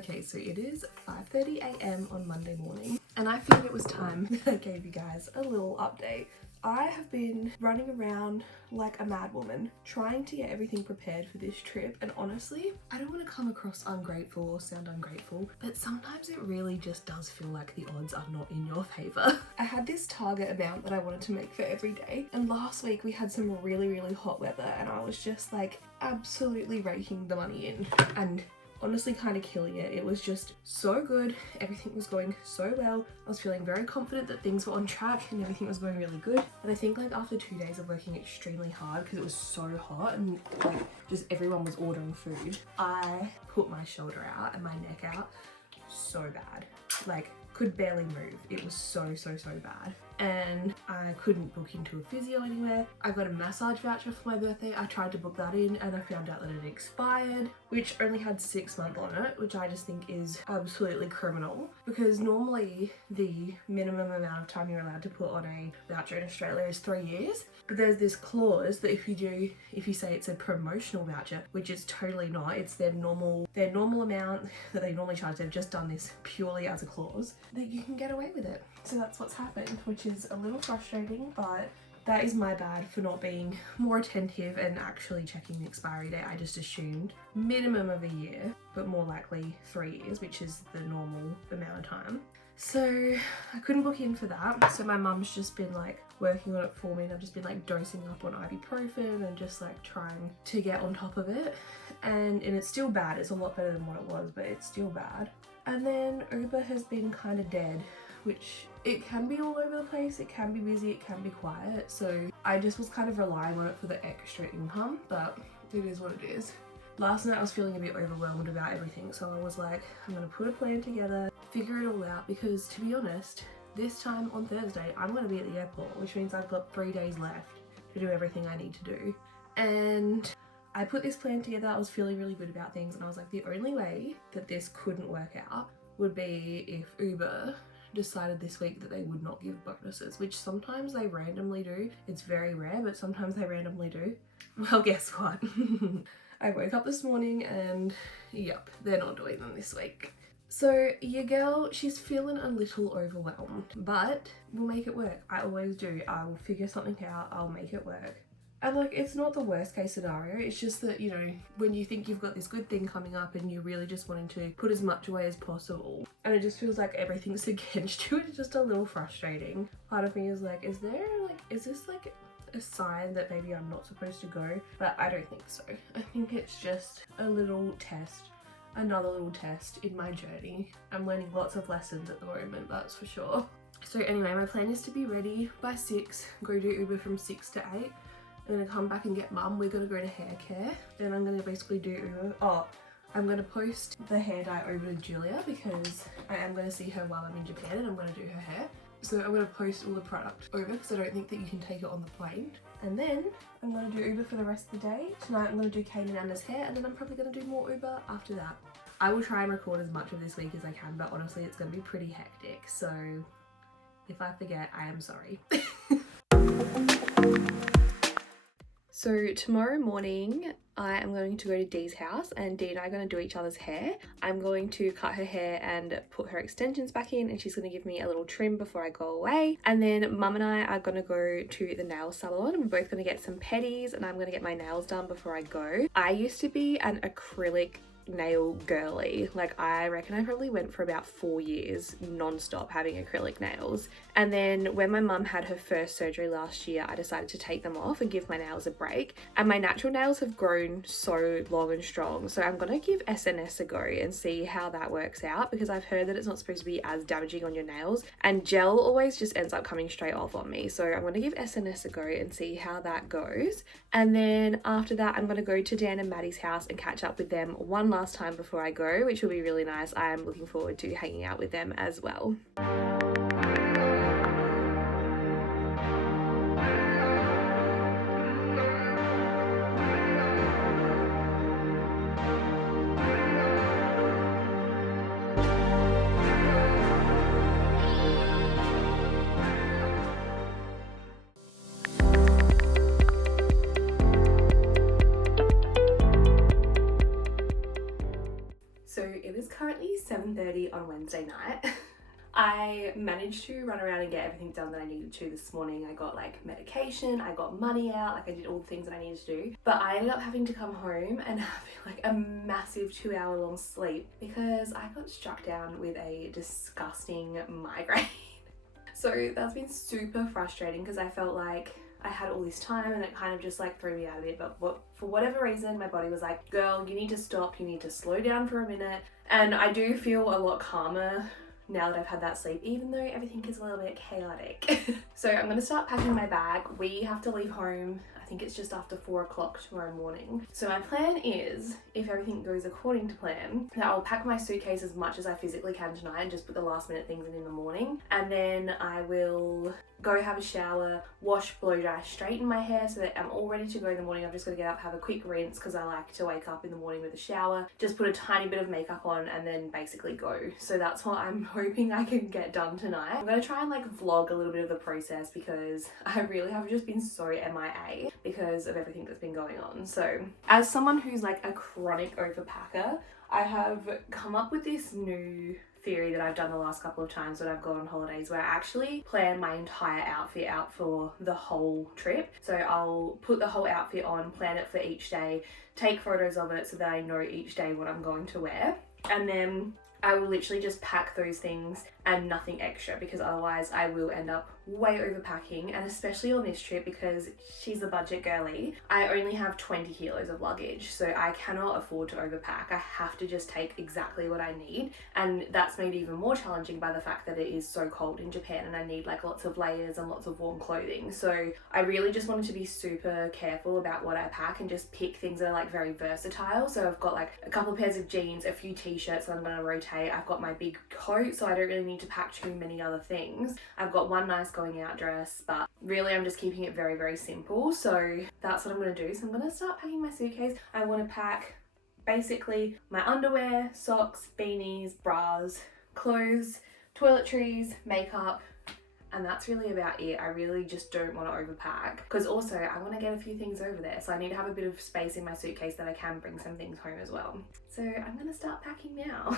Okay, so it is 5:30 a.m. on Monday morning, and I figured it was time that I gave you guys a little update. I have been running around like a mad woman trying to get everything prepared for this trip, and honestly, I don't want to come across ungrateful or sound ungrateful, but sometimes it really just does feel like the odds are not in your favor. I had this target amount that I wanted to make for every day, and last week we had some really hot weather, and I was just like absolutely raking the money in and honestly kind of killing it. It was just so good. Everything was going so well. I was feeling very confident that things were on track and everything was going really good. And I think like after 2 days of working extremely hard because it was so hot and like just everyone was ordering food, I put my shoulder out and my neck out so bad. Like could barely move. It was so bad. And I couldn't book into a physio anywhere. I got a massage voucher for my birthday. I tried to book that in and I found out that it expired, which only had 6 months on it, which I just think is absolutely criminal, because normally the minimum amount of time you're allowed to put on a voucher in Australia is 3 years. But there's this clause that if you say it's a promotional voucher, which is totally not, it's their normal amount that they normally charge. They've just done this purely as a clause that you can get away with it. So that's what's happened, which is a little frustrating, but that is my bad for not being more attentive and actually checking the expiry date. I just assumed minimum of a year, but more likely 3 years, which is the normal amount of time. So I couldn't book in for that. So my mum's just been like working on it for me, and I've just been like dosing up on ibuprofen and just like trying to get on top of it. And it's still bad. It's a lot better than what it was, but it's still bad. And then Uber has been kind of dead, which it can be all over the place, it can be busy, it can be quiet. So I just was kind of relying on it for the extra income, but it is what it is. Last night I was feeling a bit overwhelmed about everything, so I was like, I'm gonna put a plan together, figure it all out, because to be honest, this time on Thursday, I'm gonna be at the airport, which means I've got 3 days left to do everything I need to do. And I put this plan together, I was feeling really good about things, and I was like, the only way that this couldn't work out would be if Uber decided this week that they would not give bonuses, which sometimes they randomly do. It's very rare, but sometimes they randomly do. Well, guess what? I woke up this morning and yep, they're not doing them this week. So your girl, she's feeling a little overwhelmed, but we'll make it work. I always do. I will figure something out. I'll make it work. And like, it's not the worst case scenario. It's just that, you know, when you think you've got this good thing coming up and you're really just wanting to put as much away as possible, and it just feels like everything's against you, it's just a little frustrating. Part of me is like, is this like a sign that maybe I'm not supposed to go? But I don't think so. I think it's just a little test, another little test in my journey. I'm learning lots of lessons at the moment, that's for sure. So anyway, my plan is to be ready by 6, go do Uber from 6 to 8. I'm gonna come back and get mum. We're gonna go to hair care. Then I'm gonna basically do Uber. Oh, I'm gonna post the hair dye over to Julia because I am gonna see her while I'm in Japan and I'm gonna do her hair. So I'm gonna post all the product over because I don't think that you can take it on the plane. And then I'm gonna do Uber for the rest of the day. Tonight I'm gonna do Kane and Anna's hair, and then I'm probably gonna do more Uber after that. I will try and record as much of this week as I can, but honestly it's gonna be pretty hectic. So if I forget, I am sorry. So tomorrow morning I am going to go to Dee's house, and Dee and I are going to do each other's hair. I'm going to cut her hair and put her extensions back in, and she's going to give me a little trim before I go away. And then mum and I are going to go to the nail salon, and we're both going to get some pedis, and I'm going to get my nails done before I go. I used to be an acrylic nail girly. Like, I reckon I probably went for about 4 years non-stop having acrylic nails. And then when my mum had her first surgery last year, I decided to take them off and give my nails a break. And my natural nails have grown so long and strong. So I'm gonna give SNS a go and see how that works out, because I've heard that it's not supposed to be as damaging on your nails, and gel always just ends up coming straight off on me. So I'm gonna give SNS a go and see how that goes. And then after that, I'm gonna go to Dan and Maddie's house and catch up with them one last time before I go, which will be really nice. I am looking forward to hanging out with them as well. currently 7:30 on Wednesday night. I managed to run around and get everything done that I needed to this morning. I got like medication, I got money out, like I did all the things that I needed to do. But I ended up having to come home and have like a massive 2-hour long sleep because I got struck down with a disgusting migraine. So that's been super frustrating because I felt like I had all this time and it kind of just like threw me out of it. But for whatever reason, my body was like, girl, you need to stop, you need to slow down for a minute. And I do feel a lot calmer now that I've had that sleep, even though everything is a little bit chaotic. So I'm gonna start packing my bag. We have to leave home, I think it's just after 4 o'clock tomorrow morning. So my plan is, if everything goes according to plan, that I'll pack my suitcase as much as I physically can tonight and just put the last minute things in the morning. And then I will go have a shower, wash, blow dry, straighten my hair so that I'm all ready to go in the morning. I've just got to get up, have a quick rinse because I like to wake up in the morning with a shower, just put a tiny bit of makeup on and then basically go. So that's what I'm hoping I can get done tonight. I'm going to try and like vlog a little bit of the process because I really have just been so MIA because of everything that's been going on. So as someone who's like a chronic overpacker, I have come up with this new theory that I've done the last couple of times when I've gone on holidays, where I actually plan my entire outfit out for the whole trip. So I'll put the whole outfit on, plan it for each day, take photos of it so that I know each day what I'm going to wear, and then I will literally just pack those things and nothing extra, because otherwise I will end up way overpacking. And especially on this trip, because she's a budget girly, I only have 20 kilos of luggage, so I cannot afford to overpack. I have to just take exactly what I need, and that's made even more challenging by the fact that it is so cold in Japan and I need like lots of layers and lots of warm clothing. So I really just wanted to be super careful about what I pack and just pick things that are like very versatile. So I've got like a couple of pairs of jeans, a few t-shirts that I'm going to rotate. I've got my big coat, so I don't really need to pack too many other things. I've got one nice going out dress, but really I'm just keeping it very, very simple. So that's what I'm going to do. So I'm going to start packing my suitcase. I want to pack basically my underwear, socks, beanies, bras, clothes, toiletries, makeup, and that's really about it. I really just don't want to overpack, because also I want to get a few things over there, so I need to have a bit of space in my suitcase that I can bring some things home as well. So I'm going to start packing now.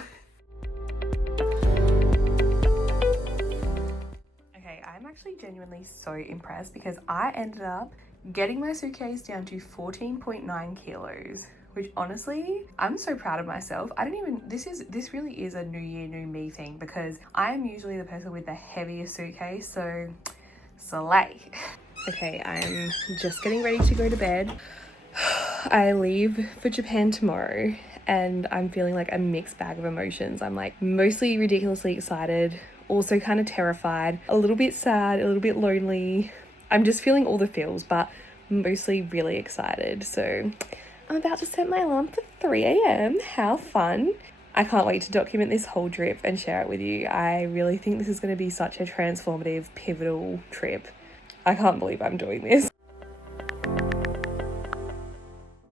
Okay, I'm actually genuinely so impressed because I ended up getting my suitcase down to 14.9 kilos, which honestly, I'm so proud of myself. This really is a new year, new me thing, because I am usually the person with the heaviest suitcase, so slay. Okay, I'm just getting ready to go to bed. I leave for Japan tomorrow and I'm feeling like a mixed bag of emotions. I'm like mostly ridiculously excited, also kind of terrified, a little bit sad, a little bit lonely. I'm just feeling all the feels, but mostly really excited. So I'm about to set my alarm for 3 a.m. How fun. I can't wait to document this whole trip and share it with you. I really think this is going to be such a transformative, pivotal trip. I can't believe I'm doing this.